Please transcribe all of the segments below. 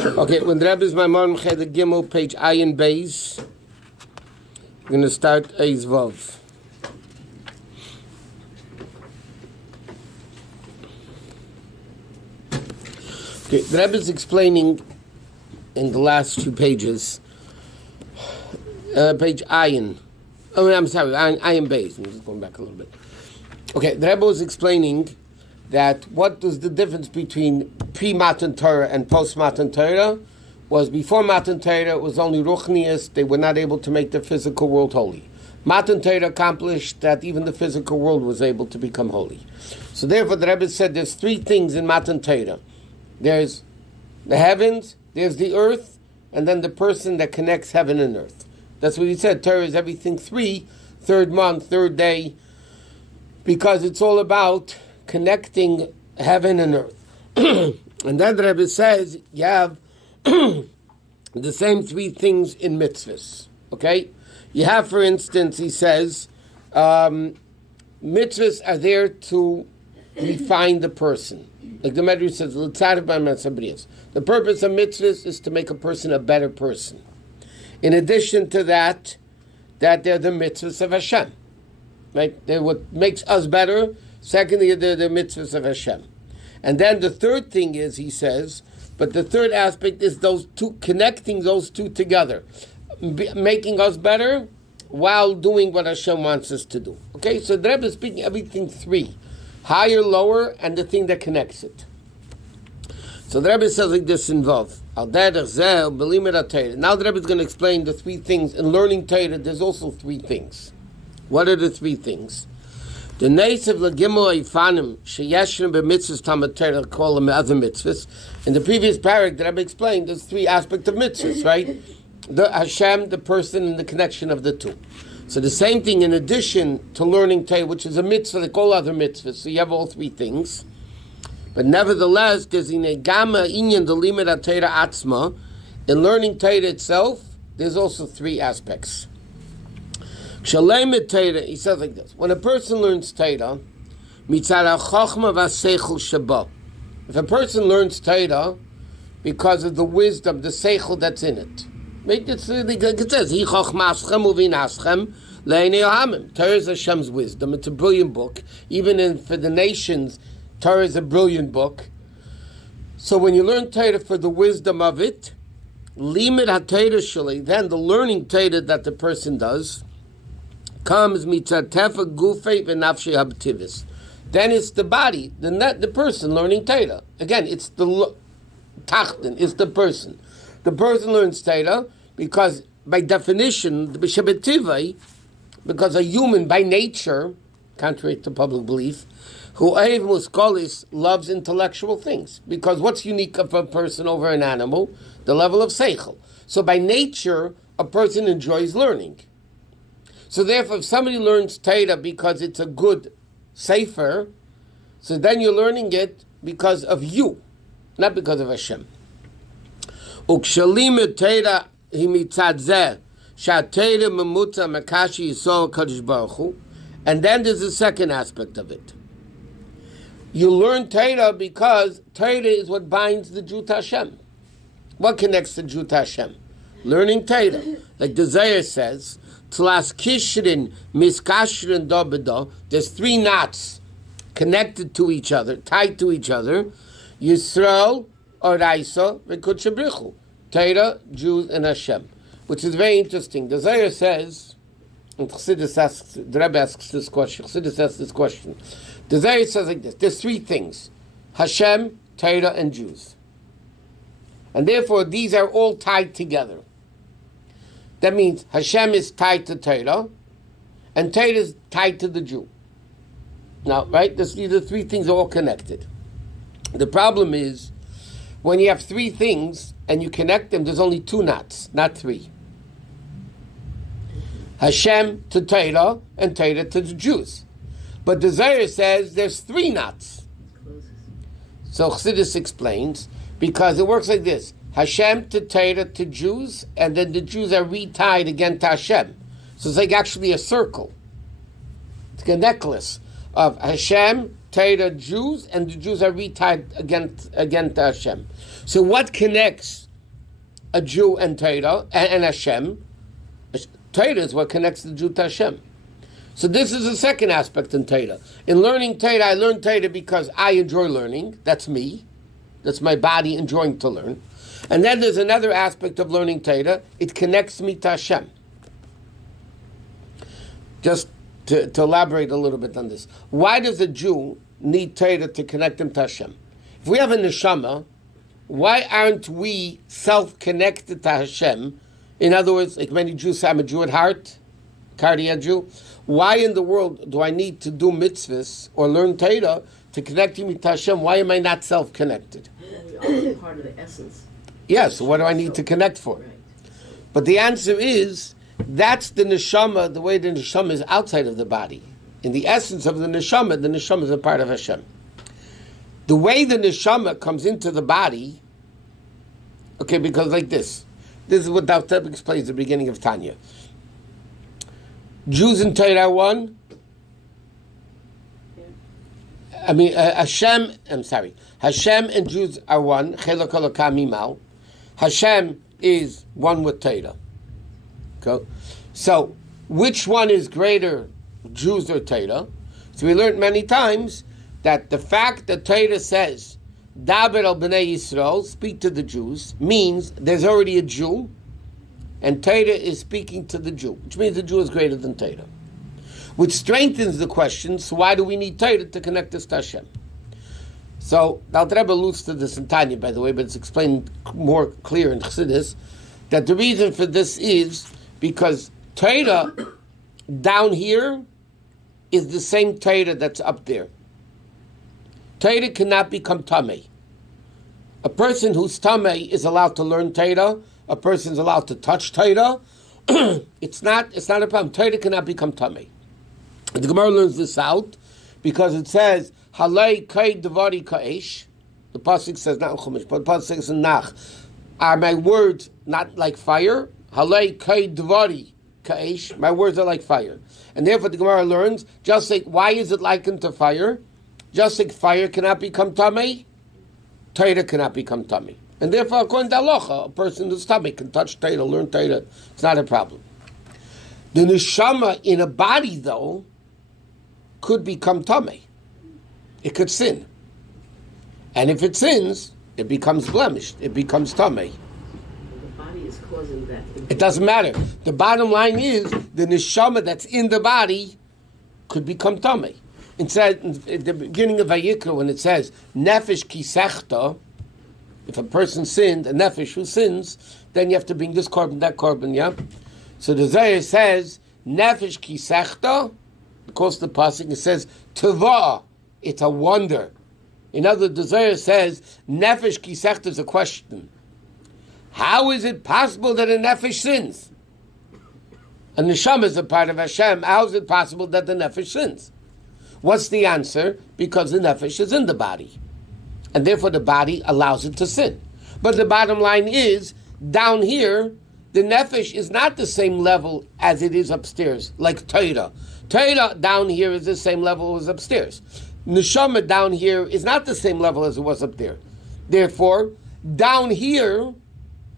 Okay, when the Rebbe is Maamarim Cheder Gimel, page Ayin Beis, we're going to start Eis Vav. Okay, the Rebbe is explaining in the last two pages, page Ayin. Oh, I'm sorry, Ayin Beis. I'm just going back a little bit. Okay, the Rebbe was explaining that what was the difference between pre-Matan Torah and post-Matan Torah was before Matan Torah it was only Ruchnius, they were not able to make the physical world holy. Matan Torah accomplished that even the physical world was able to become holy. So therefore the Rebbe said there's three things in Matan Torah. There's the heavens, there's the earth, and then the person that connects heaven and earth. That's what he said, Torah is everything three, third month, third day, because it's all about connecting heaven and earth. And then the Rebbe says you have the same three things in mitzvahs. Okay? You have, for instance, he says, mitzvahs are there to refine the person. Like the Medrash says, the purpose of mitzvahs is to make a person a better person. In addition to that they're the mitzvahs of Hashem. Right? They're what makes us better. Secondly, the mitzvahs of Hashem. And then the third thing is, he says, but the third aspect is those two, connecting those two together, making us better while doing what Hashem wants us to do. Okay, so the Rebbe is speaking everything three, higher, lower, and the thing that connects it. So the Rebbe says like this involved. Now the Rebbe is going to explain the three things. In learning Torah, there's also three things. What are the three things? The Yosef legimel ifanim sheyeshrim b'mitzvahs Talmud Torah call them other mitzvahs. In the previous paragraph that I've explained, there's three aspects of mitzvahs, right? The Hashem, the person, and the connection of the two. So the same thing in addition to learning Torah, which is a mitzvah like all other mitzvahs. So you have all three things. But nevertheless, there's in a gamma inyan the limit of Torah atzma. In learning Torah itself, there's also three aspects. Torah, he says like this: when a person learns Torah, if a person learns Torah because of the wisdom, the seichel that's in it, it says, Torah is Hashem's wisdom. It's a brilliant book. Even for the nations, Torah is a brilliant book. So when you learn Torah for the wisdom of it, limit ha-Torah shali, then the learning Torah that the person does comes mitzatefa gufei v'nafshei habtivis. Then it's the body, the person learning Torah. Again, it's the tachten, it's the person. The person learns Torah because, by definition, because a human by nature, contrary to public belief, who loves intellectual things. Because what's unique of a person over an animal? The level of seichel. So by nature, a person enjoys learning. So therefore, if somebody learns Torah because it's a good sefer, so then you're learning it because of you, not because of Hashem. And then there's the second aspect of it. You learn Torah because Torah is what binds the Jew to Hashem. What connects the Jew to Hashem? Learning Torah. Like the Zohar says, Tlas Kishrin, Miskashrin, Dobedo, there's three knots connected to each other, tied to each other. Yisrael, Oraisa, V'Kutshabrichu. Torah, Jews, and Hashem. Which is very interesting. The Zohar says, and Chassidus asks, the Rebbe asks this question, Chassidus asks this question. The Zohar says like this, there's three things. Hashem, Torah, and Jews. And therefore, these are all tied together. That means Hashem is tied to Torah, and Torah is tied to the Jew. Now, right, the three things are all connected. The problem is, when you have three things, and you connect them, there's only two knots, not three. Hashem to Torah, and Torah to the Jews. But the Zohar says there's three knots. So Chassidus explains, because it works like this. Hashem to Torah to Jews, and then the Jews are retied again to Hashem. So it's like actually a circle. It's like a necklace of Hashem, Torah, Jews, and the Jews are retied again to Hashem. So what connects a Jew and Torah and Hashem. Torah is what connects the Jew to Hashem. So this is the second aspect in Torah. In learning Torah, I learn Torah because I enjoy learning. That's me. That's my body enjoying to learn. And then there's another aspect of learning Torah. It connects me to Hashem. Just to elaborate a little bit on this. Why does a Jew need Torah to connect him to Hashem? If we have a neshama, why aren't we self-connected to Hashem? In other words, like many Jews say, I'm a Jew at heart, cardiac Jew. Why in the world do I need to do mitzvahs or learn Torah to connect me to Hashem? Why am I not self-connected? We are part of the essence. Yes, so what do I need to connect for? Right. But the answer is, that's the neshama, the way the neshama is outside of the body. In the essence of the neshama is a part of Hashem. The way the neshama comes into the body, okay, because like this is what Dr. explains at the beginning of Tanya. Jews and Torah are one. Hashem and Jews are one. Hashem is one with Torah. Okay? So, which one is greater, Jews or Torah? So we learned many times that the fact that Torah says, Daber al b'nei Yisrael, speak to the Jews, means there's already a Jew, and Torah is speaking to the Jew, which means the Jew is greater than Torah. Which strengthens the question, so why do we need Torah to connect us to Hashem? So, the Rebbe alludes to this in Tanya, by the way, but it's explained more clear in Chassidus, that the reason for this is because Torah down here is the same Torah that's up there. Torah cannot become Tameh. A person who's Tameh is allowed to learn Torah. A person is allowed to touch Torah. It's not a problem. Torah cannot become Tameh. The Gemara learns this out because it says, Halei kai devari ka'esh. The pasuk says, not in Chumash, but the pasuk says in Nach, are my words not like fire? Halei kai devari ka'esh. My words are like fire. And therefore the Gemara learns, just like, why is it likened to fire? Just like fire cannot become Tameh, Torah cannot become Tameh. And therefore, according to Halacha, a person who's Tameh can touch Torah, learn Torah. It's not a problem. The neshama in a body, though, could become Tameh. It could sin. And if it sins, it becomes blemished. It becomes Tameh. The body is causing that. It doesn't matter. The bottom line is, the neshama that's in the body could become Tameh. Inside, at the beginning of Vayikra, when it says, Nefesh kisechta, if a person sinned, a nefesh who sins, then you have to bring this korban, that korban, yeah? So the Zohar says, Nefesh kisechta, of course the pasuk, it says, Teva, it's a wonder. In other words, the Zohar says, Nefesh kisechta is a question. How is it possible that a nefesh sins? A neshama is a part of Hashem. How is it possible that the nefesh sins? What's the answer? Because the nefesh is in the body. And therefore the body allows it to sin. But the bottom line is, down here, the nefesh is not the same level as it is upstairs, like Torah. Torah down here is the same level as upstairs. Neshama down here is not the same level as it was up there. Therefore, down here,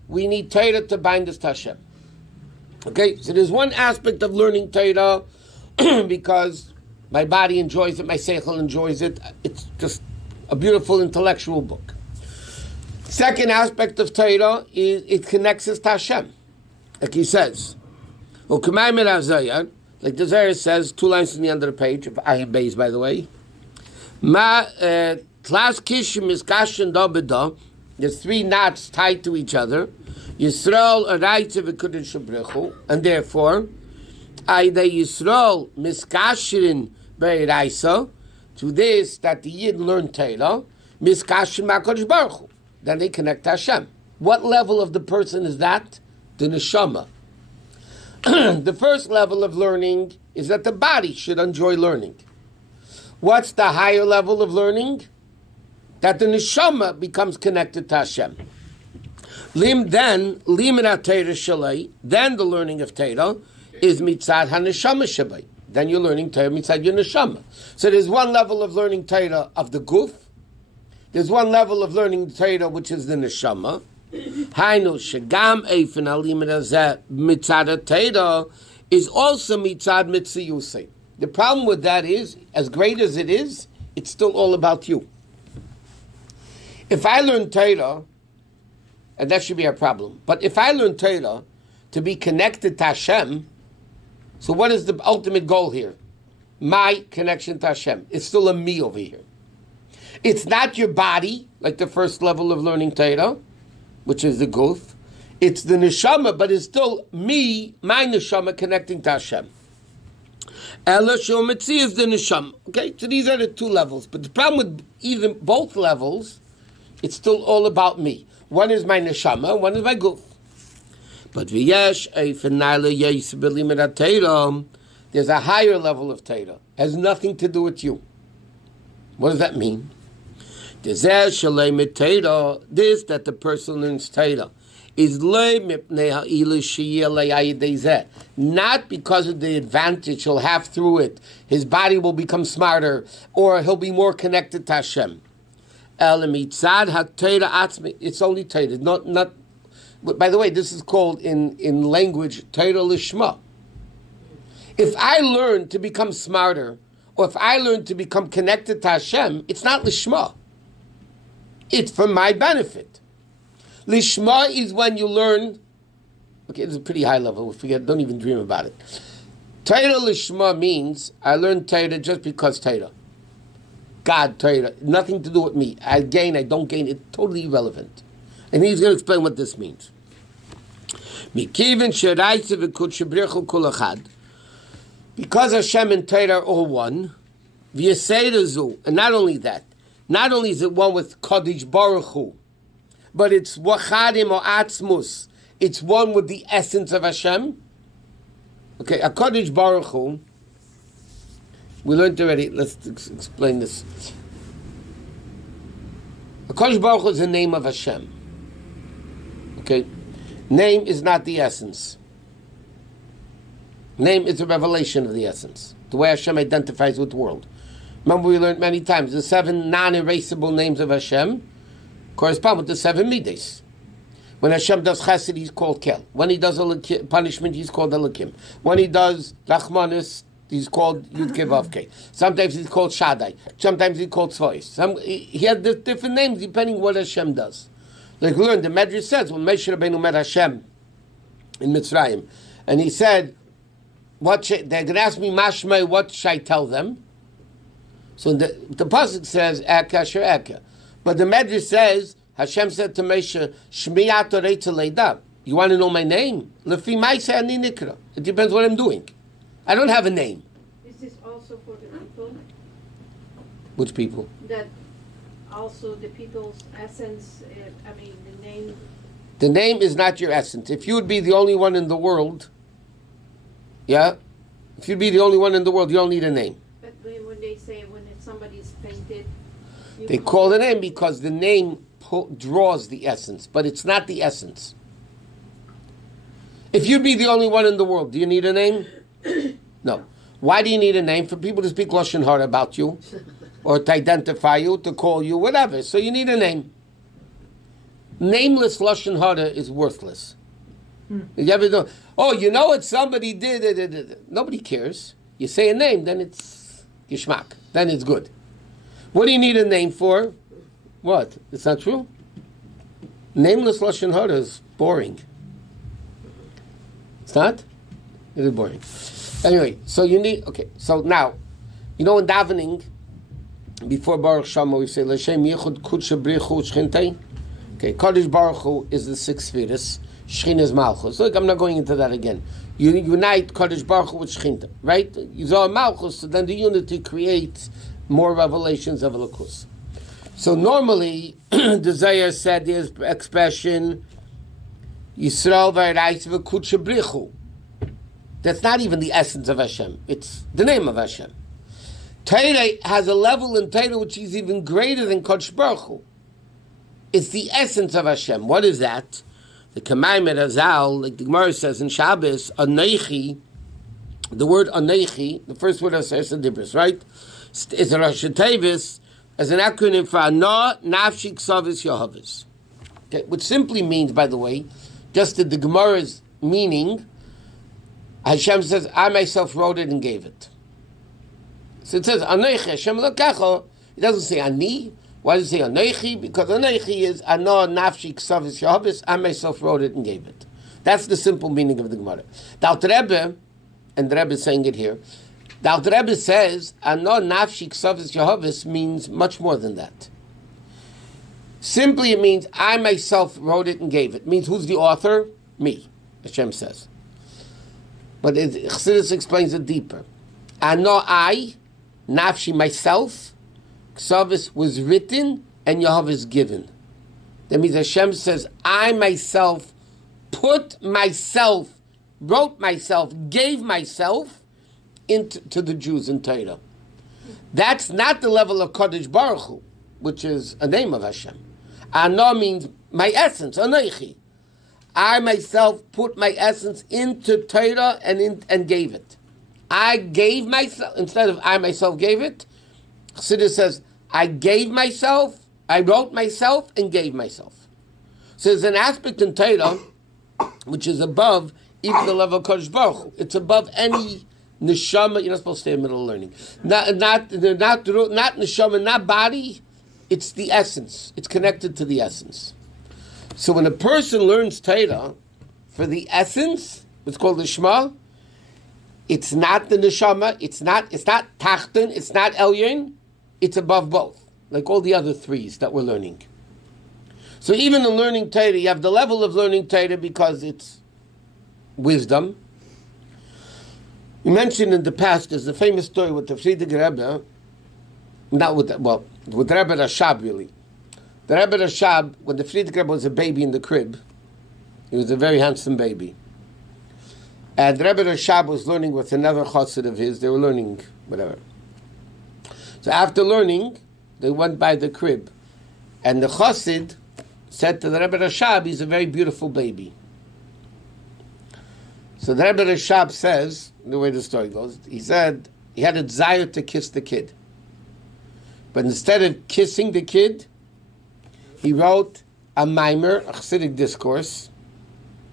we need Torah to bind us to Hashem. Okay, so there's one aspect of learning Torah because my body enjoys it, my seichel enjoys it. It's just a beautiful intellectual book. Second aspect of Torah is it connects us to Hashem. Like he says, like the Zohar says, 2 lines from the end of the page, of Ayin Beis, by the way. There's 3 knots tied to each other. Yisrael, Araitze, V'Kudish, V'Brechu, and therefore, Aida Yisrael, Miskashirin, Be'iraisa, to this, that the Yid learn Torah, Miskashin Ma'Kodesh Baruch Hu. Then they connect to Hashem. What level of the person is that? The neshama. The first level of learning is that the body should enjoy learning. What's the higher level of learning? That the neshama becomes connected to Hashem. Then the learning of Torah is mitzad haneshama shabay. Then you're learning Torah mitzad your neshama. So there's one level of learning Torah of the guf. There's one level of learning Torah which is the neshama. Hainu shegam eifin alimid hazeh mitzad Torah is also mitzad mitziyusei. The problem with that is, as great as it is, it's still all about you. If I learn Torah, and that should be our problem, but if I learn Torah to be connected to Hashem, so what is the ultimate goal here? My connection to Hashem. It's still a me over here. It's not your body, like the first level of learning Torah, which is the guf. It's the neshama, but it's still me, my neshama, connecting to Hashem. Ela shometzi is the neshama. Okay, so these are the two levels. But the problem with even both levels, it's still all about me. One is my neshama, one is my guf. But v'yesh eifenayla yeis b'limud Torah. There's a higher level of Torah. Has nothing to do with you. What does that mean? This that the person learns Torah is not because of the advantage he'll have through it. His body will become smarter, or he'll be more connected to Hashem. It's only Torah, not. By the way, this is called in language Torah lishma. If I learn to become smarter, or if I learn to become connected to Hashem, it's not lishma. It's for my benefit. Lishma is when you learn. Okay, it's a pretty high level. Forget. Don't even dream about it. Torah lishma means I learn Torah just because Torah. God, Torah, nothing to do with me. I gain, I don't gain. It's totally irrelevant. And he's going to explain what this means. Because Hashem and Torah are all one, and not only that, not only is it one with Kodesh Baruch Hu, but it's wachadim or atzmus. It's one with the essence of Hashem. Okay, a Kodesh Baruch Hu. We learned already. Let's explain this. A Kodesh Baruch Hu is the name of Hashem. Okay, name is not the essence. Name is a revelation of the essence. The way Hashem identifies with the world. Remember, we learned many times the 7 non-erasable names of Hashem correspond with the 7 midas. When Hashem does chesed, he's called kel. When he does punishment, he's called elikim. When he does rachmanis, he's called yudke vavke. Sometimes he's called shaddai. Sometimes he's called tzvois. He had different names depending what Hashem does. Like we learned, the Medrash says when Moshe Rabbeinu met Hashem in Mitzrayim, and he said, they're going to ask me mashmei, what should I tell them? So the pasuk says Eka Asher Eka, but the Medrash says Hashem said to Moshe, Shmiat Torei Leida. You want to know my name? Lefi Ma'aseh Ani Nikra. It depends what I'm doing. I don't have a name. Is this also for the people? Which people? That also the people's essence. The name. The name is not your essence. If you would be the only one in the world, yeah. If you'd be the only one in the world, you don't need a name. But when they say if somebody's painted, they call the name because the name draws the essence, but it's not the essence. If you'd be the only one in the world, do you need a name? No. Why do you need a name? For people to speak lashon hara about you, or to identify you, to call you, whatever. So you need a name. Nameless lashon hara is worthless. You ever know? Oh, you know what somebody did? Nobody cares. You say a name, then it's geschmack. Then it's good. What do you need a name for? What? It's not true? Nameless lashon hara is boring. It's not? It is boring. Anyway, so you need, okay, so now, you know in davening, before Baruch Shama, we say, L'Shem Yichud Kudsha Brichu Shchintei. Okay, Kodesh Baruch Hu is the 6 spheres, Shchin is Malchus. Look, I'm not going into that again. You unite Kodesh Baruch Hu with Shchinta, right? You saw Malchus, so then the unity creates more revelations of Elokus. So normally, the Zohar said there's expression, Yisrael v'Erais v'Kudsha Brichu. That's not even the essence of Hashem. It's the name of Hashem. Torah has a level in Torah which is even greater than Kodesh Baruch Hu. It's the essence of Hashem. What is that? The Kamayim Razal, like the Gemara says in Shabbos, Aneichi, the word Aneichi, the first word of Sefer Dibros, right? It's a Rosh Tevis as an acronym for Ana Nafshi Ksavis Yehovas. Okay, which simply means, by the way, just the Gemara's meaning, Hashem says, I myself wrote it and gave it. So it says, Anoichi Hashem Elokecha. It doesn't say Ani. Why does it say Anoichi? Because Anoichi is Ano Nafshi Ksavis Yahavis. I myself wrote it and gave it. That's the simple meaning of the Gemara. The Alter Rebbe, and the Rebbe is saying it here, the Alter Rebbe says, Ano Nafshi Ksavis Yahavis means much more than that. Simply it means, I myself wrote it and gave it. It means, who's the author? Me, Hashem says. But Chassidus explains it deeper. Ano I, Nafshi myself, Ksavis was written, and Yahav is given. That means Hashem says, I myself put myself, wrote myself, gave myself into the Jews in Torah. That's not the level of Kodesh Baruch Hu, which is a name of Hashem. Ano means my essence, Anoichi. I myself put my essence into Torah and gave it. I gave myself, instead of I myself gave it, Chassidus says, I gave myself, I wrote myself, and gave myself. So there's an aspect in Torah which is above even the level of Kodesh Baruch Hu. It's above any neshama. You're not supposed to stay in the middle of learning. Not neshama, not body. It's the essence. It's connected to the essence. So when a person learns Torah for the essence, it's called the Shema. It's not the neshama. It's not tachton. It's not elyon. It's above both, like all the other threes that we're learning. So even in learning Torah, you have the level of learning Torah because it's wisdom. We mentioned in the past, there's a famous story with the Friedrich Rebbe, with Rebbe Rashab, really. The Rebbe Rashab, when the Friedrich Rebbe was a baby in the crib, he was a very handsome baby. And the Rebbe Rashab was learning with another chassid of his. They were learning whatever. So after learning, they went by the crib. And the chassid said to the Rebbe Rashab, he's a very beautiful baby. So the Rebbe Rashab says, the way the story goes, he said he had a desire to kiss the kid. But instead of kissing the kid, he wrote a Maamar, a Chassidic discourse,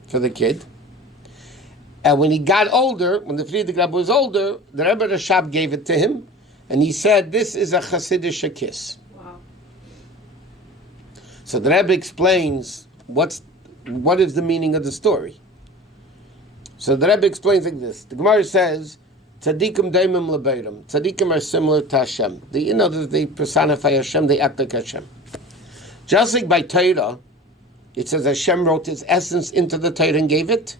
for the kid. And when he got older, when the Friedrich Rebbe was older, the Rebbe Rashab gave it to him, and he said, this is a Chassidic kiss. Wow. So the Rebbe explains what is the meaning of the story. So the Rebbe explains like this. The Gemara says, Tzadikim daimim lebeirim. Tzadikim are similar to Hashem. They personify Hashem, they act like Hashem. Just like by Torah, it says Hashem wrote his essence into the Torah and gave it.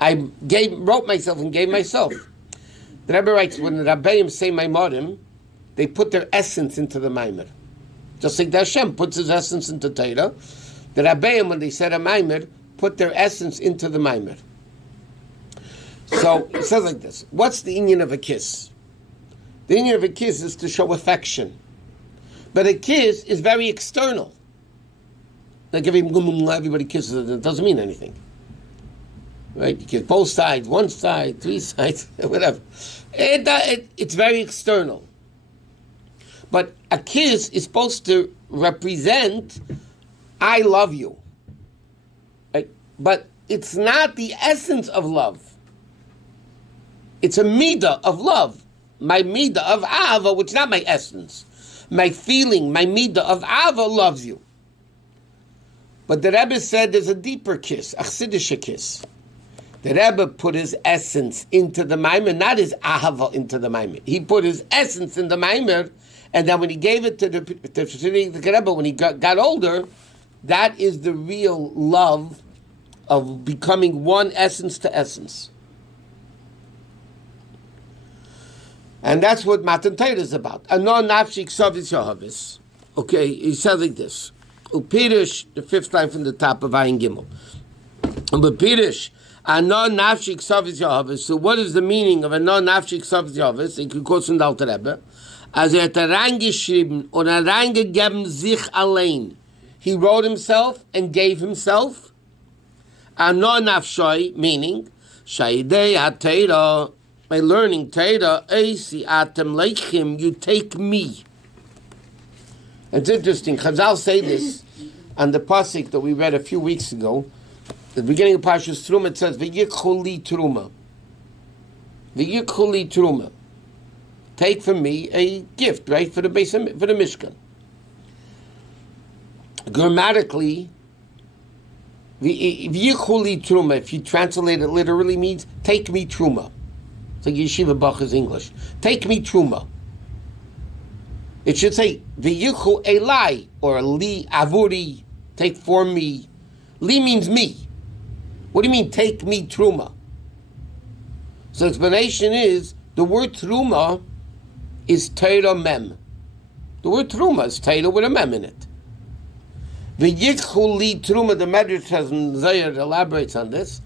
I wrote myself and gave myself. The Rebbe writes, when the Rabbeim say Maamarim, they put their essence into the Maamar. Just like the Hashem puts his essence into Torah, the Rabbeim, when they said a Maamar, put their essence into the Maamar. So it says like this. What's the inyan of a kiss? The inyan of a kiss is to show affection. But a kiss is very external. Like everybody kisses it, it doesn't mean anything. Right? You kiss both sides, one side, three sides, whatever. It's very external. But a kiss is supposed to represent, I love you. Right? But it's not the essence of love. It's a midah of love. My midah of ava, which is not my essence. My feeling, my midah of ava loves you. But the Rebbe said there's a deeper kiss, a chassidische kiss. The Rebbe put his essence into the Maamar, not his ahava into the Maamar. He put his essence in the Maamar, and then when he gave it to the Rebbe, when he got older, that is the real love of becoming one essence to essence. And that's what Matan Torah is about. Ano nafshi ksavis yahavis. Okay, he says like this. Upirish, the fifth line from the top of Ayin Gimel. Upirish, ano nafshi ksavis yahavis. So what is the meaning of ano nafshi ksavis yahavis? You can quote from the Alter Rebbe. As reingeschrieben und reingegeben sich allein. He wrote himself and gave himself. Ano nafshoi, meaning, shaidei ha-teira, by learning Torah, eisi atem leichim, you take me. It's interesting. Chazal say this. on the pasuk that we read a few weeks ago. At the beginning of Parshas Truma, it says, "V'yikhu li truma." V'yikhu li truma. Take from me a gift, right, for the Mishkan. Grammatically, v'yikhu li truma, if you translate it literally, means take me truma. It's like Yeshiva Bach's English. Take me truma. It should say v'yikhu elai or li avuri. Take for me. Li means me. What do you mean? Take me truma. So the explanation is the word truma is Torah mem. The word truma is Torah with a mem in it. V'yikhu li truma. The Medrash has Zayar elaborates on this.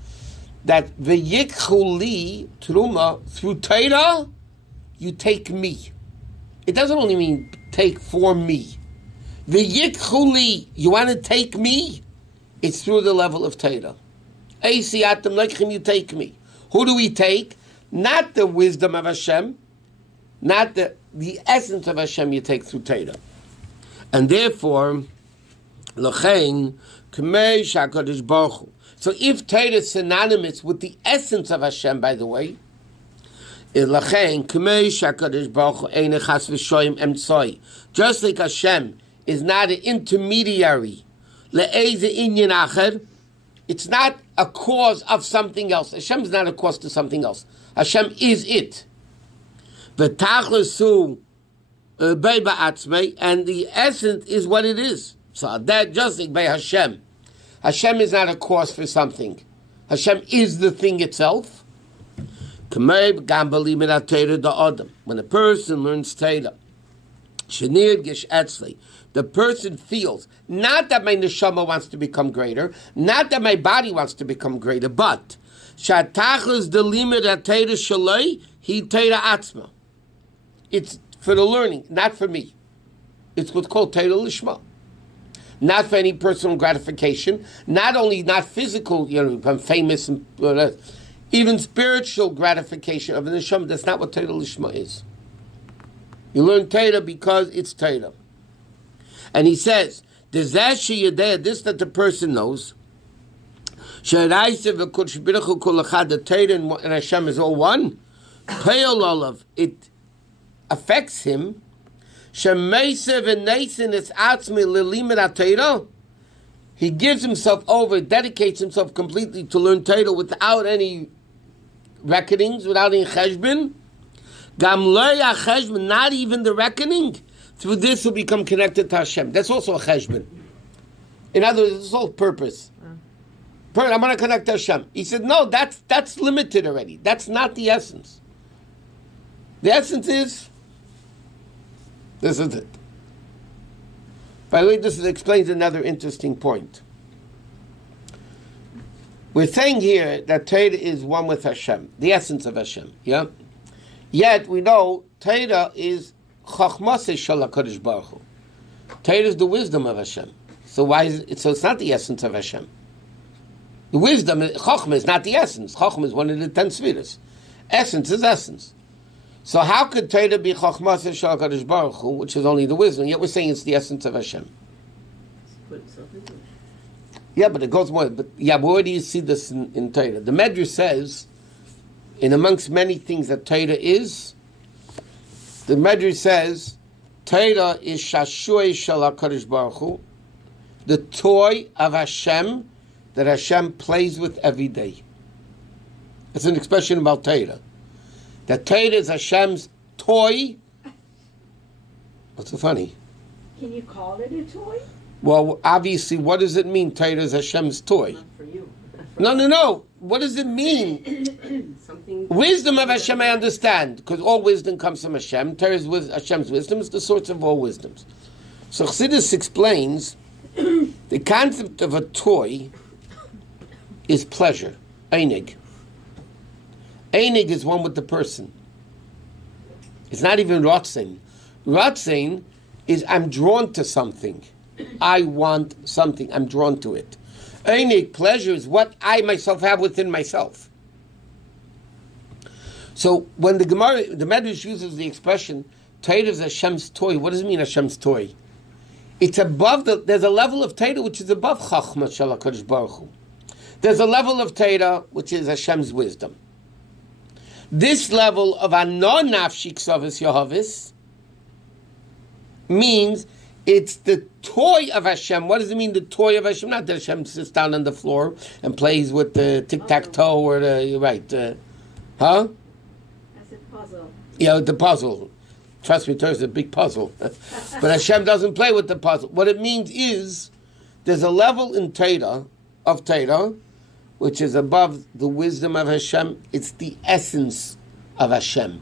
That v'yikhu li truma, through Torah, you take me. It doesn't only mean take for me. V'yikhu li, you want to take me? It's through the level of Torah. Eisiatem leichem, you take me. Who do we take? Not the wisdom of Hashem, not the essence of Hashem you take through Torah. And therefore, l'chein, k'mei sh'HaKadosh Baruch Hu. So if Torah is synonymous with the essence of Hashem, by the way, l'chein, k'mei sh'HaKadosh Baruch Hu ein chas v'shoyim emtzoi. Just like Hashem is not an intermediary, le'eze inyan acher, it's not a cause of something else. Hashem is not a cause to something else. Hashem is it. V'tachlesu b'atzmei, and the essence is what it is. So that just like by Hashem. Hashem is not a cause for something. Hashem is the thing itself. When a person learns Torah, the person feels, not that my neshama wants to become greater, not that my body wants to become greater, but it's for the learning, not for me. It's what's called Torah Lishma. Not for any personal gratification, not only not physical, if I'm famous, and even spiritual gratification of the neshama. That's not what Torah Lishma is. You learn Torah because it's Torah. And he says, this that the person knows, the Torah and Hashem is all one, it affects him. He gives himself over, dedicates himself completely to learn Torah without any reckonings, without any cheshbon. Not even the reckoning. Through this will become connected to Hashem. That's also a cheshbon. In other words, it's all purpose. I'm going to connect to Hashem. He said, no, that's limited already. That's not the essence. The essence is, this is it. By the way, this explains another interesting point. We're saying here that Torah is one with Hashem, the essence of Hashem. Yeah. Yet we know Torah is Chachmasei Shel HaKadosh Baruch Hu. Torah is the wisdom of Hashem. So why is it? So it's not the essence of Hashem. The wisdom, Chachma is not the essence. Chachma is one of the 10 Sfiras. Essence is essence. So how could Torah be Chachmasei Shel HaKadosh Baruch Hu, which is only the wisdom? Yet we're saying it's the essence of Hashem. Yeah, but it goes more. But where do you see this in Torah? The Medrash says, in amongst many things that Torah is, the Medrash says, Torah is Shashui Shel HaKadosh Baruch Hu, the toy of Hashem that Hashem plays with every day. It's an expression about Torah. That Torah is Hashem's toy. What's so funny? Can you call it a toy? Well, obviously, what does it mean, Torah is Hashem's toy? Not for you. No. What does it mean? Something. Wisdom of Hashem, I understand, because all wisdom comes from Hashem. Torah is Hashem's wisdom. It's the source of all wisdoms. So Chassidus explains the concept of a toy is pleasure. Einig. Einig is one with the person. It's not even Ratzin. Ratzin is I'm drawn to something. I want something. I'm drawn to it. Einig, pleasure, is what I myself have within myself. So when the Gemara, the Medrash uses the expression, Torah is Hashem's toy, what does it mean Hashem's toy? It's above there's a level of Torah which is above Chachma Shel HaKadosh Baruch Hu. There's a level of Torah which is Hashem's wisdom. This level of Anon Nafshi Ksavis Yehavis means it's the toy of Hashem. What does it mean, the toy of Hashem? Not that Hashem sits down on the floor and plays with the tic-tac-toe or the, right, huh? That's a puzzle. Yeah, the puzzle. Trust me, Torah is a big puzzle. But Hashem doesn't play with the puzzle. What it means is there's a level in Torah, of Torah, which is above the wisdom of Hashem. It's the essence of Hashem.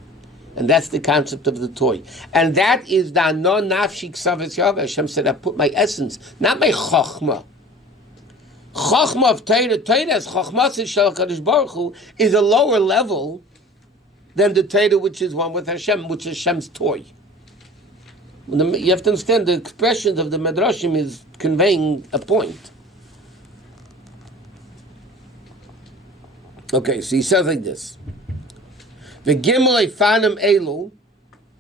And that's the concept of the toy. And that is the no nafshi ksavis yav. Hashem said, I put my essence, not my chokhmah. Chokhmah of Torah, Torah as chokhmah shel HaKadosh Baruch Hu, is a lower level than the Torah which is one with Hashem, which is Hashem's toy. You have to understand the expressions of the Medrashim is conveying a point. Okay, so he says like this. The Gimel Eifanim Elu,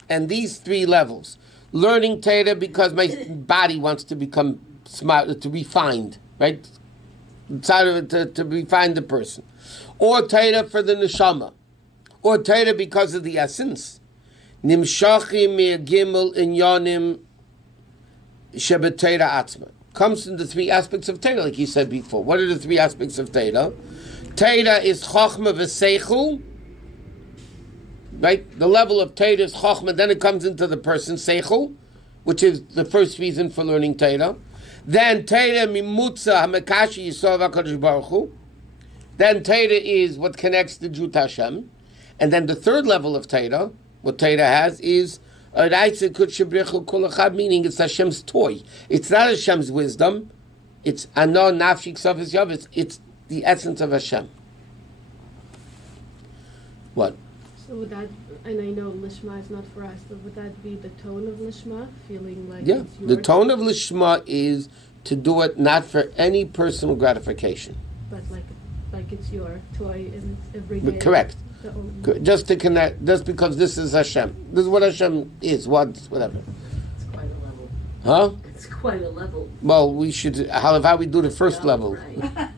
and these three levels. Learning Torah because my body wants to become smart, to refine, right? To refine the person. Or Torah for the neshama. Or Torah because of the essence. Nimshachim me'gimel inyanim shebetera atzma. Comes from the three aspects of Torah, like he said before. What are the three aspects of Torah? Torah is chokhmah v'seichel. Right? The level of Torah is chokhmah, then it comes into the person, seichel, which is the first reason for learning Torah. Then Torah mimutza hamekashi yisov HaKadosh Baruch Hu. Then Torah is what connects the Jew to Hashem. And then the third level of Torah, what Torah has, is meaning it's Hashem's toy. It's not Hashem's wisdom. It's Anon Nafshik Savis Yavis. It's the essence of Hashem. What? So would that, and I know Lishma is not for us, but would that be the tone of Lishma? Feeling like it's your the tone of Lishma is to do it not for any personal gratification. But like it's your toy and every day. Correct. Just to connect, just because this is Hashem. This is what Hashem is, whatever. It's quite a level. Huh? It's quite a level. Well, we should, how we do the first level. Right.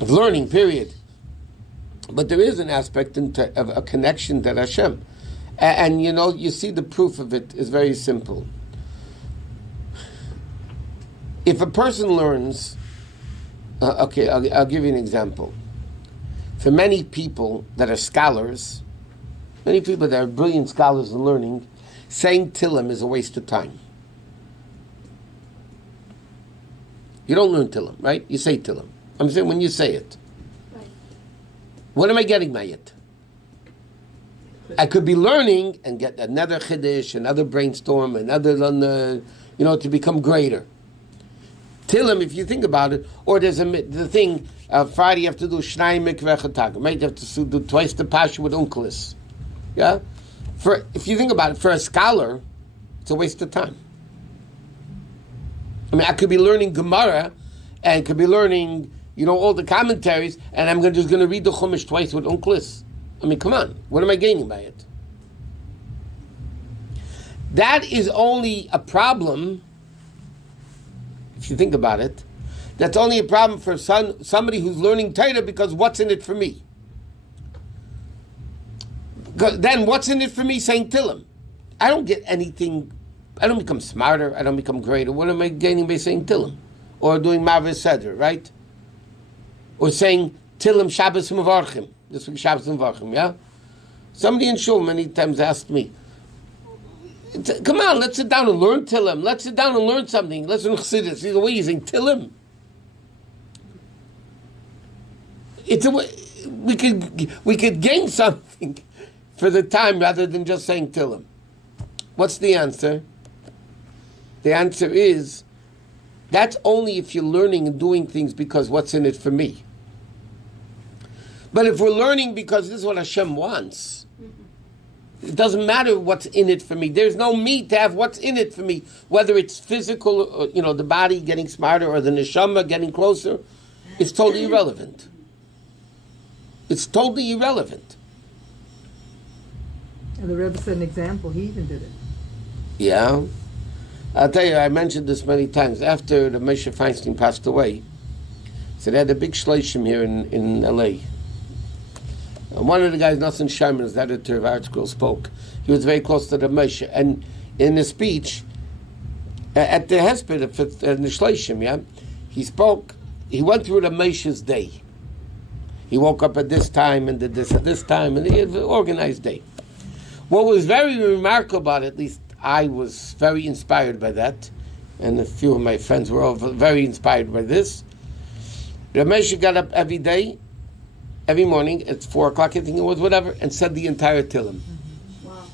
Of learning, period. But there is an aspect of a connection to Hashem. And you know, you see the proof of it is very simple. If a person learns, okay, I'll give you an example. For many people that are scholars, many people that are brilliant scholars in learning, saying Tillim is a waste of time. You don't learn Tillim, right? You say Tillim. I'm saying when you say it. Right. What am I getting by it? I could be learning and get another chiddush, another brainstorm, another, to become greater. Tillim, if you think about it, or there's the thing, Friday you have to do Shnai Mikveh Chatag, right? You have to do twice the Pasha with Unkelis. Yeah? If you think about it, for a scholar, it's a waste of time. I mean, I could be learning Gemara, and could be learning, all the commentaries, and I'm just going to read the Chumash twice with Unkelis. I mean, come on. What am I gaining by it? That is only a problem, if you think about it. That's only a problem for somebody who's learning Torah because what's in it for me? Then what's in it for me saying Tillim? I don't get anything. I don't become smarter. I don't become greater. What am I gaining by saying Tillim? Or doing Mavis Seder, right? Or saying Tillim Shabbos Mevarchim. This week Shabbos Mevarchim, yeah? Somebody in Shul many times asked me, come on, let's sit down and learn Tillim. Let's sit down and learn something. Let's learn Chassidus. He's away using Tillim. It's a way, we could gain something for the time rather than just saying Tillim. What's the answer? The answer is that's only if you're learning and doing things because what's in it for me. But if we're learning because this is what Hashem wants, it doesn't matter what's in it for me. There's no me to have what's in it for me, whether it's physical, or, the body getting smarter or the neshama getting closer. It's totally irrelevant. It's totally irrelevant. And the Rebbe set an example. He even did it. Yeah. I'll tell you, I mentioned this many times. After the Moshe Feinstein passed away, so they had a big shleishim here in L.A. And one of the guys, Nathan Sherman, the editor of article, spoke. He was very close to the Moshe. And in his speech, at the Hesped, in the shleishim, yeah, he spoke, he went through the Moshe's day. He woke up at this time and did this at this time, and he had an organized day. What was very remarkable about it, at least I was very inspired by that, and a few of my friends were all very inspired by this. Ramesh got up every day, every morning at 4 o'clock, I think it was, whatever, and said the entire Tillim. Wow.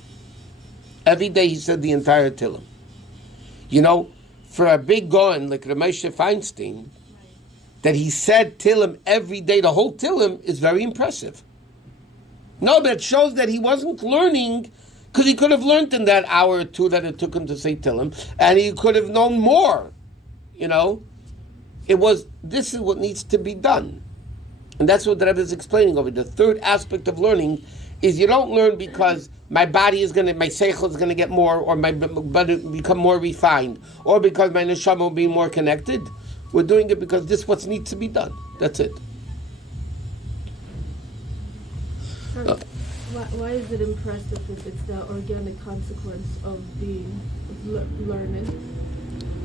Every day he said the entire Tillim. You know, for a big Gaon like Ramesh Feinstein, that he said Tillim every day, the whole Tillim, is very impressive. No, but it shows that he wasn't learning, because he could have learned in that hour or two that it took him to say Tillim, and he could have known more, you know. This is what needs to be done. And that's what the Rebbe is explaining over. The third aspect of learning is you don't learn because my seichel is going to get more, or my body become more refined, or because my neshama will be more connected. We're doing it because this is what needs to be done. That's it. Why is it impressive if it's the organic consequence of learning?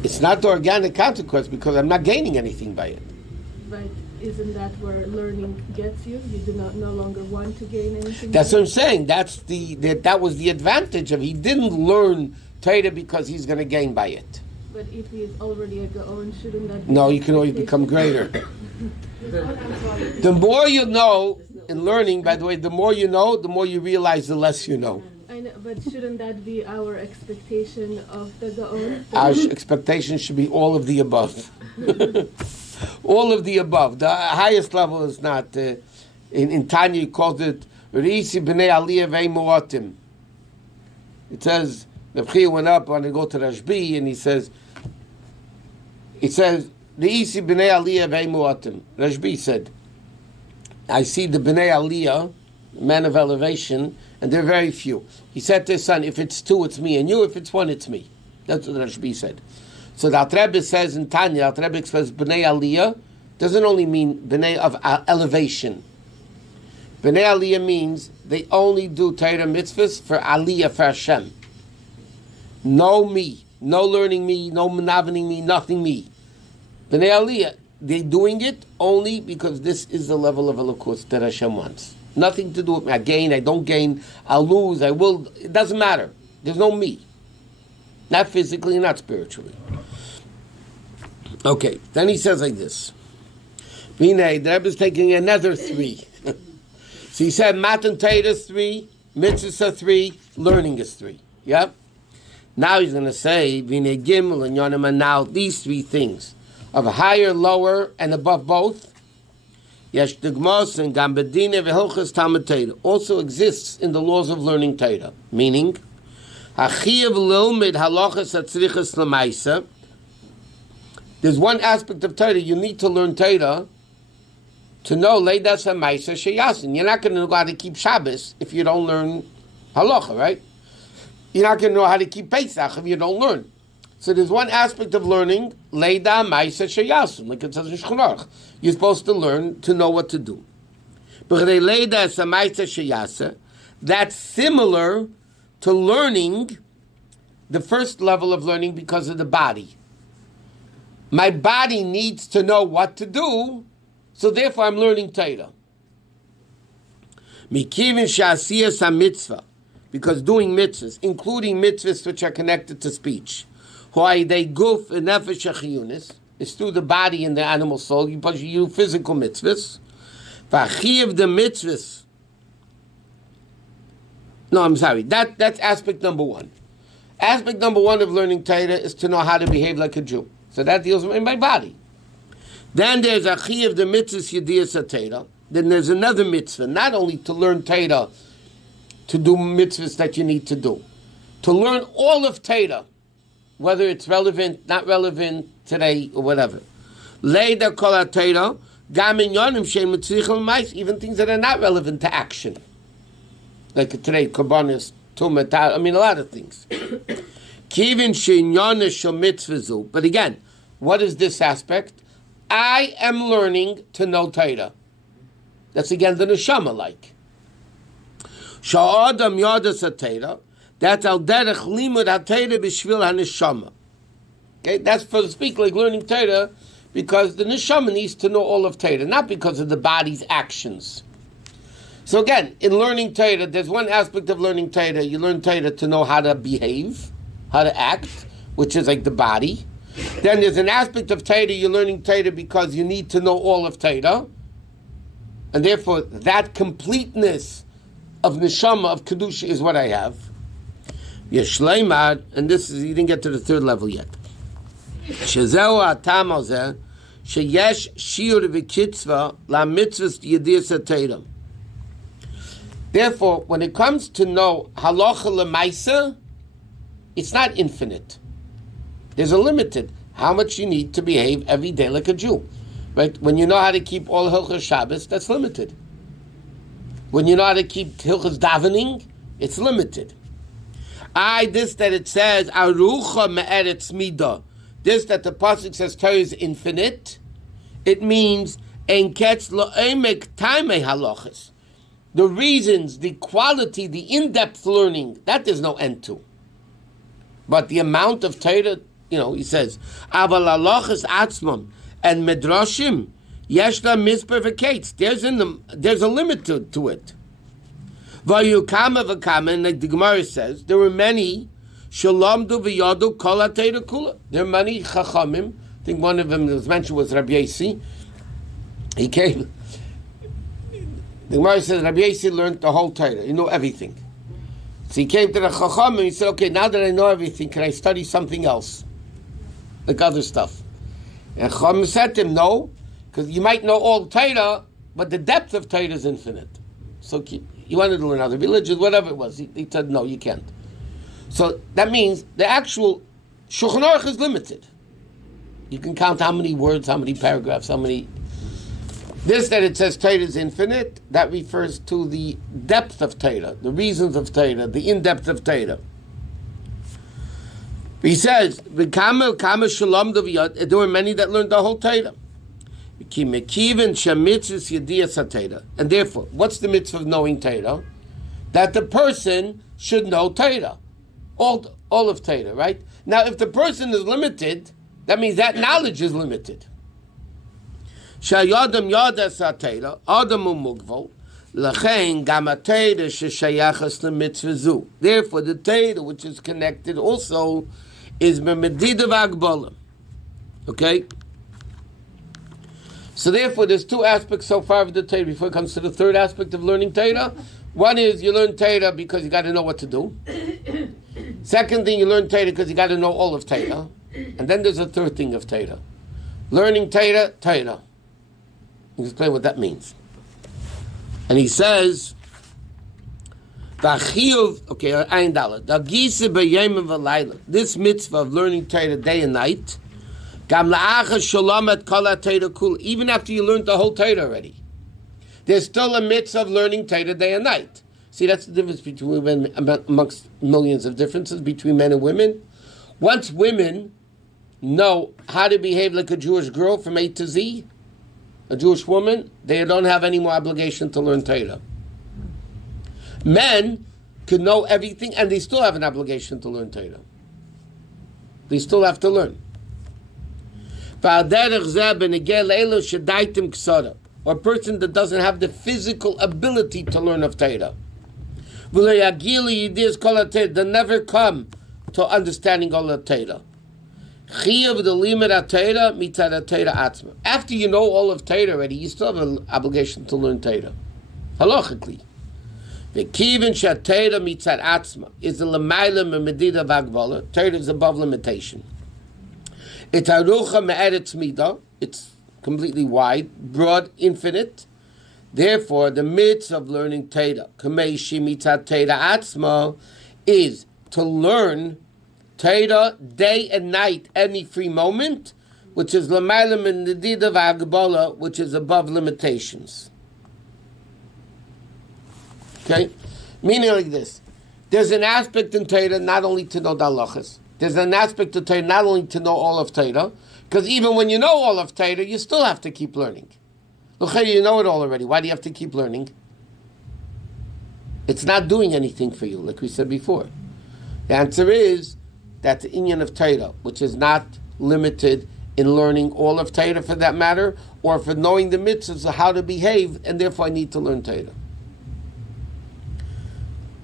It's not the organic consequence because I'm not gaining anything by it. But isn't that where learning gets you? You do not no longer want to gain anything. That's what I'm saying. That was the advantage of he didn't learn Torah because he's going to gain by it. But if he is already a Gaon, shouldn't that? No, you can always become greater. The more you know in learning, by the way, the more you know, the more you realize the less you know. I know, but shouldn't that be our expectation of the Gaon? Our expectation should be all of the above. All of the above. The highest level is not. In Tanya, he called it Reisi b'nei aliyah ve'muatim. It says, the Rabbi went up when he go to Rabbi, and he says, Reisi b'nei aliyah ve'muatim. Rabbi said, I see the b'nei aliyah, men of elevation, and they're very few. He said to his son, if it's two, it's me, and you, if it's one, it's me. That's what Rabbi said. So the Rebbe says in Tanya, the Rebbe says b'nei aliyah doesn't only mean b'nei of elevation. B'nei aliyah means they only do Torah mitzvahs for aliyah, for Hashem. No me, no learning me, no menavening me, nothing me. B'nei aliyah, they're doing it only because this is the level of elokus that Hashem wants. Nothing to do with me. I gain, I don't gain, I'll lose, I will. It doesn't matter. There's no me. Not physically, not spiritually. Okay, then he says like this. The Rebbe is taking another 3. So he said, Matan Torah is 3, Mitzvahs are 3, learning is 3. Yep. Now he's going to say, V'nei Gimel and Yonim, and now these 3 things of higher, lower, and above both. Yesh Dugmos and Gam Bedine v'Hilchos Talmud Torah also exists in the laws of learning Torah, meaning Hachiyav Lilmid Halachas Atzrichas Lamaisa. There's one aspect of Torah you need to learn Torah to know Leidas HaMaisa Sheyasin. You're not going to know how to keep Shabbos if you don't learn Halacha, right? You're not going to know how to keep Pesach if you don't learn. So there's one aspect of learning Leida Maisa Sheyasin, like it says in Schneerson. You're supposed to learn to know what to do. But Leidas HaMaisa Sheyasa, that's similar to learning the first level of learning because of the body. My body needs to know what to do, so therefore I'm learning Torah. Mikivin sha'asiyas ha-mitzvah, because doing mitzvahs, including mitzvahs which are connected to speech, ho'aydei guf nefesh ha'chiyunis, is through the body and the animal soul, you do physical mitzvahs. V'achiv the mitzvahs. No, I'm sorry. That's aspect number 1. Aspect number 1 of learning Torah is to know how to behave like a Jew. So that deals with my body. Then there's a chi of the mitzvahs yediyas Torah. Then there's another mitzvah, not only to learn Torah, to do mitzvahs that you need to do, to learn all of Torah, whether it's relevant, not relevant today or whatever. Leida kol Torah, gam in yonim shein mitzrichel mais, even things that are not relevant to action, like today korbanos, tumah, a lot of things. Kivin shenyana shel mitzvah zu. But again, what is this aspect? I am learning to know Torah. That's again the neshama like. Sha'adam yadas ha-Torah. That's al derech limud ha-Torah b'shvil ha-neshama. Okay, that's for to speak like learning Torah because the neshama needs to know all of Torah, not because of the body's actions. So again, in learning Torah, there's one aspect of learning Torah. You learn Torah to know how to behave, how to act, which is like the body. Then there's an aspect of Torah, you're learning Torah because you need to know all of Torah. And therefore, that completeness of neshama, of kedusha, is what I have. Yeshleimad, and this is, you didn't get to the third level yet. Shezeu atam hazeh, sheyesh shiur v'kitzvah la mitzvahs yediyas ha-Torah. Therefore, when it comes to know halacha l'maisa, it's not infinite. There's a limited how much you need to behave every day like a Jew. Right? When you know how to keep all Hilchos Shabbos, that's limited. When you know how to keep Hilchos Davening, it's limited. This that it says, Arucha me'eretz midah. This that the pasuk says Torah is infinite, it means ein ketz lo'emek taimei halachas. The reasons, the quality, the in-depth learning, that there's no end to. But the amount of Torah, he says, aval halachas atzmam and medrashim yeshla misperfikates. There's a limit to it. Vayukama v'kama, and like the Gemara says, there were many shalomdu v'yadu kol ha-Torah kula. There are many chachamim. I think one of them that was mentioned was Rabbi Yosef. He came. The Gemara says Rabbi Yosef learned the whole Torah. He knew everything. So he came to the chacham and he said, okay, now that I know everything, can I study something else? Like other stuff. And chacham said to him, no, because you might know all Torah, but the depth of Torah is infinite. So he wanted to learn other religions, whatever it was. He said, no, you can't. So that means the actual Shulchan Aruch is limited. You can count how many words, how many paragraphs, how many... This that it says Torah is infinite, that refers to the depth of Torah, the reasons of Torah, the in-depth of Torah. He says, there were many that learned the whole Torah. And therefore, what's the mitzvah of knowing Torah? That the person should know Torah. All of Torah, right? Now, if the person is limited, that means that knowledge is limited. Shayadam yadas ha-Torah, Adam umugval, lachein gam ha-Torah sheshayachas lemitzvah zu. Therefore, the Torah, which is connected also, is b'medida v'agbola. Okay? So therefore, there's two aspects so far of the Torah before it comes to the third aspect of learning Torah. One is you learn Torah because you got to know what to do. Second thing, you learn Torah because you got to know all of Torah. And then there's a third thing of Torah. Learning Torah. Explain what that means. And he says, this mitzvah of learning Torah day and night, even after you learned the whole Torah already, there's still a mitzvah of learning Torah day and night. See, that's the difference between women, amongst millions of differences between men and women. Once women know how to behave like a Jewish girl from A to Z, a Jewish woman, they don't have any more obligation to learn Torah. Men can know everything and they still have an obligation to learn Torah. They still have to learn. Or a person that doesn't have the physical ability to learn of Torah. They never come to understanding all of Torah. After you know all of Torah already, you still have an obligation to learn Torah. Halachically. Torah is above limitation. It's completely wide, broad, infinite. Therefore, the mitzvah of learning Torah, is to learn Torah day and night, any free moment, which is which is above limitations. Okay? Meaning like this. There's an aspect in Torah not only to know the halachas, There's an aspect of Torah not only to know all of Torah, because even when you know all of Torah, you still have to keep learning. Look, you know it all already. Why do you have to keep learning? It's not doing anything for you, like we said before. The answer is that the inyan of Torah, which is not limited in learning all of Torah for that matter, or for knowing the mitzvahs of how to behave, and therefore I need to learn Torah.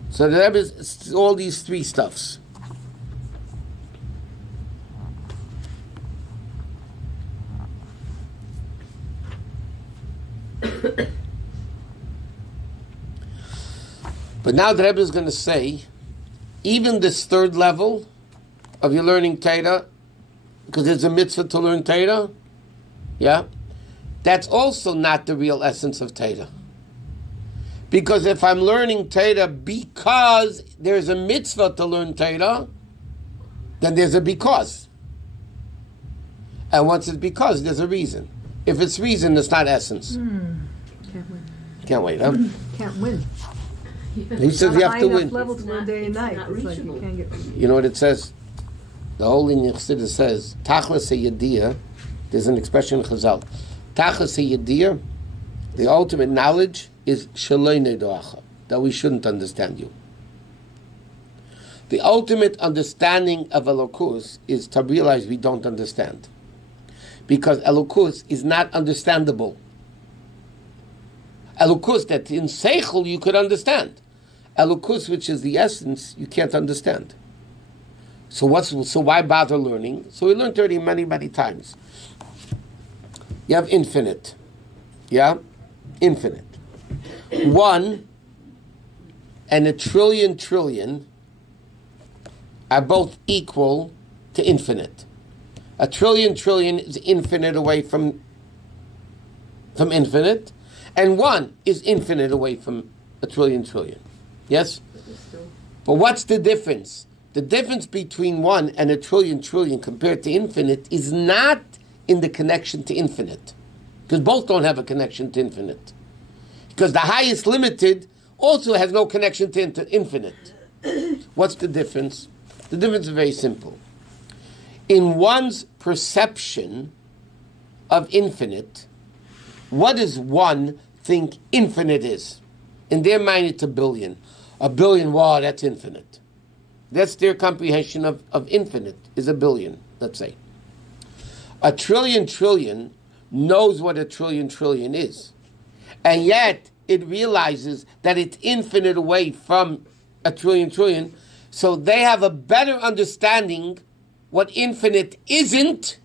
So the Rebbe is all these three stuffs. But now the Rebbe is going to say, even this third level of your learning Torah, because there's a mitzvah to learn Torah, yeah, that's also not the real essence of Torah. Because if I'm learning Torah because there's a mitzvah to learn Torah, then there's a because. And once it's because, there's a reason. If it's reason, it's not essence. Can't win. Can't wait, huh? Can't win. He says you have to win. Level to learn day and night. Not It's like reachable. you can't get. You know what it says? The whole in Chassidus says, Tachlis Yediyah, there's an expression in Chazal, Tachlis Yediyah, the ultimate knowledge is Shaloi Nedoacha, that we shouldn't understand you. The ultimate understanding of Elokus is to realize we don't understand. Because Elokus is not understandable. Elokus that in Seichel you could understand. Elokus, which is the essence, you can't understand. So why bother learning? So we learned already many, many times. You have infinite. Yeah? Infinite. 1 and a trillion are both equal to infinite. A trillion is infinite away from infinite, and 1 is infinite away from a trillion. Yes? But what's the difference? The difference between 1 and a trillion compared to infinite is not in the connection to infinite. Because both don't have a connection to infinite. Because the highest limited also has no connection to infinite. What's the difference? The difference is very simple. In one's perception of infinite, what does one think infinite is? In their mind, it's a billion. A billion, wow, that's infinite. That's their comprehension of infinite, is a billion, let's say. A trillion knows what a trillion is. And yet, it realizes that it's infinite away from a trillion. So they have a better understanding what infinite isn't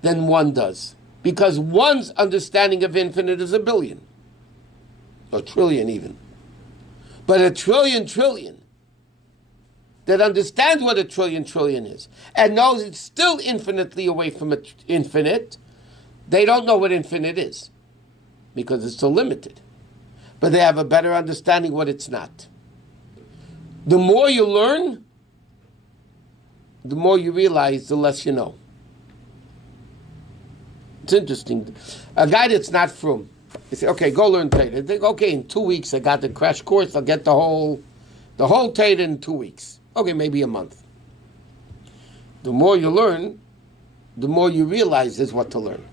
than 1 does. Because 1's understanding of infinite is a billion. Or trillion even. But a trillion that understands what a trillion is and knows it's still infinitely away from infinite, they don't know what infinite is because it's so limited. But they have a better understanding what it's not. The more you learn, the more you realize, the less you know. It's interesting. A guy that's not frum, you say, okay, go learn Torah. They think, okay, in 2 weeks I got the crash course, I'll get the whole Torah in 2 weeks. Okay, maybe a month. The more you learn, the more you realize there's what to learn.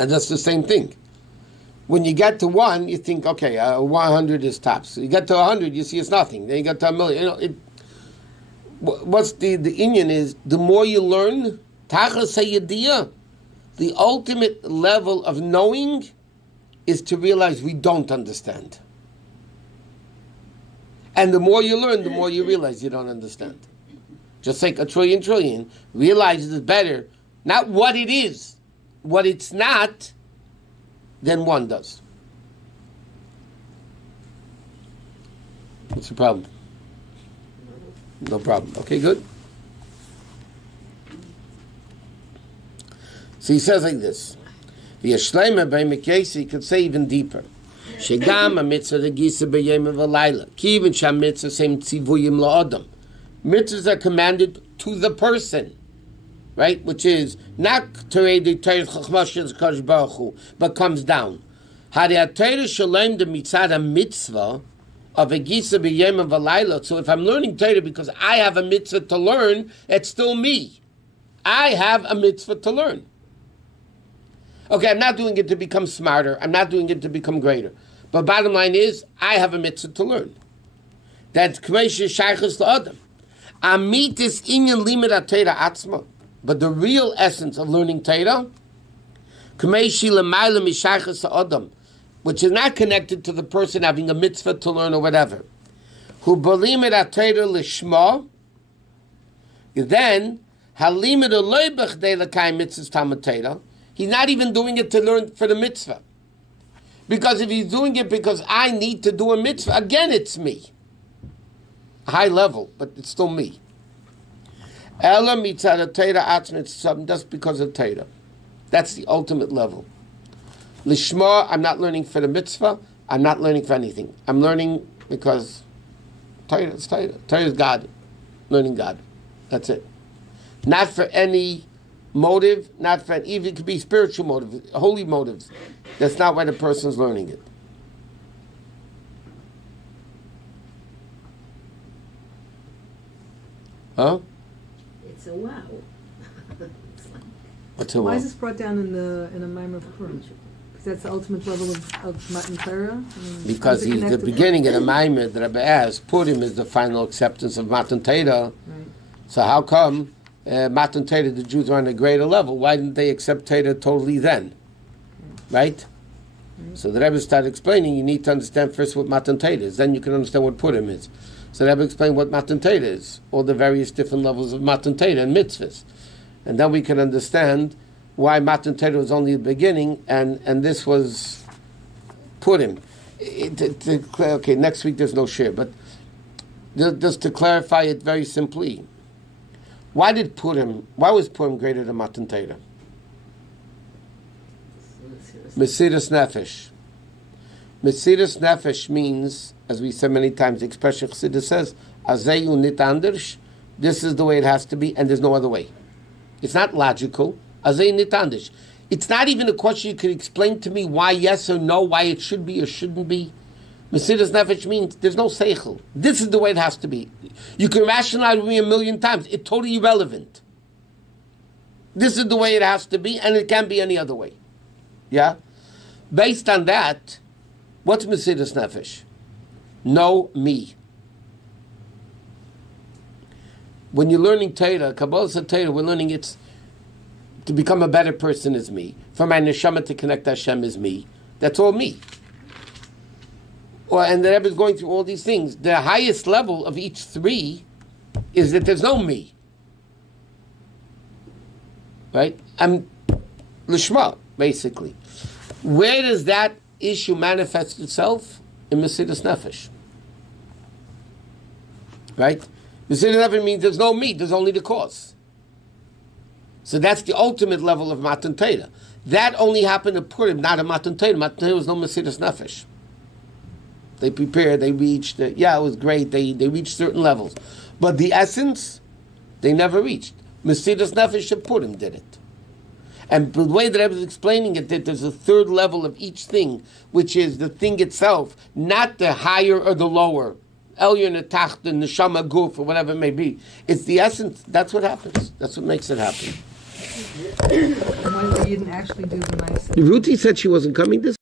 And that's the same thing. When you get to 1, you think, okay, 100 is tops. So you get to 100, you see it's nothing. Then you get to 1,000,000. You know, what's the inyan is, the more you learn, Tachas HaYediyah, the ultimate level of knowing is to realize we don't understand. And the more you learn, the more you realize you don't understand. Just like a trillion realizes it's better, not what it is, what it's not, than 1 does. What's the problem? No problem. Okay, good. So he says like this. V'yashleima b'mikesi, he could say even deeper. Shegam ha-mitzvah regisa b'yem v'layla. Ki even sham-mitzvah same tzivuyim la'odam. Mitzvahs are commanded to the person, right? Which is not Torah Chachmash Baruch Hu, but comes down. Hari ha-Torah shalem de mitzad ha-mitzvah of a gisa b'yem of a. So if I'm learning Torah because I have a mitzvah to learn, it's still me. I have a mitzvah to learn. Okay, I'm not doing it to become smarter. I'm not doing it to become greater. But bottom line is, I have a mitzvah to learn. That's k'meish shaychus la'adam. Amitis inyan limit Torah atzma. But the real essence of learning Torah, k'meish l'mayla mishaychus la'adam, which is not connected to the person having a mitzvah to learn or whatever. Hu balimit Torah lishma. Then halimit aloybach de l'kayim mitzvahs talmud Torah. He's not even doing it to learn for the mitzvah. Because if he's doing it because I need to do a mitzvah, again it's me. High level, but it's still me. Ela mitzad Torah atzmit, just because of Torah. That's the ultimate level. Lishma, I'm not learning for the mitzvah. I'm not learning for anything. I'm learning because Torah is Torah. Torah is God. Learning God. That's it. Not for any motive, not for even it could be spiritual motive, holy motives. That's not why the person's learning it. Huh? It's a wow. What's a Why wow? is this brought down in the Maamar of Purim? Because that's the ultimate level of Matan Torah? I mean, Because how's it he's the connected? beginning of the Maamar that Rabbi asked. Purim is the final acceptance of Matan Torah. Right. So how come Matan Torah, the Jews are on a greater level? Why didn't they accept Torah totally then? Right? So the Rebbe started explaining, you need to understand first what Matan Torah is. Then you can understand what Purim is. So the Rebbe explained what Matan Torah is, all the various different levels of Matan Torah and mitzvahs. And then we can understand why Matan Torah was only the beginning and this was Purim. Okay, next week there's no share, but just to clarify it very simply, why was Purim greater than Matan Torah? Mesiras Nefesh. Mesiras Nefesh means, as we said many times, the expression Chassidus says, Azeyu nit anders, this is the way it has to be, and there's no other way. It's not logical. Azeyu nit anders. It's not even a question you can explain to me why yes or no, why it should be or shouldn't be. Mesiras Nefesh means there's no seichel. This is the way it has to be. You can rationalize with me 1,000,000 times. It's totally irrelevant. This is the way it has to be, and it can't be any other way. Yeah? Based on that, what's Mesiras Nefesh? No me. When you're learning Torah, Kabbalah Torah, we're learning it's to become a better person is me. For my neshama to connect to Hashem is me. That's all me. And the Rebbe is going through all these things. The highest level of each three is that there's no me. Right? I'm Lishma, basically. Where does that issue manifest itself? In Mesiras Nefesh. Right? Mesiras Nefesh means there's no me, there's only the cause. So that's the ultimate level of Matan Torah. That only happened at Purim, not at Matan Torah. Matan Torah was no Mesiras Nefesh. They prepared, they reached, it was great, they reached certain levels. But the essence, they never reached. Mesiras Nefesh at Purim did it. And the way that I was explaining it, that there's a third level of each thing, which is the thing itself, not the higher or the lower. Elyon, Tacht, the Neshama Guf, or whatever it may be. It's the essence. That's what happens. That's what makes it happen. And why did you didn't actually do the nice? Ruthie said she wasn't coming this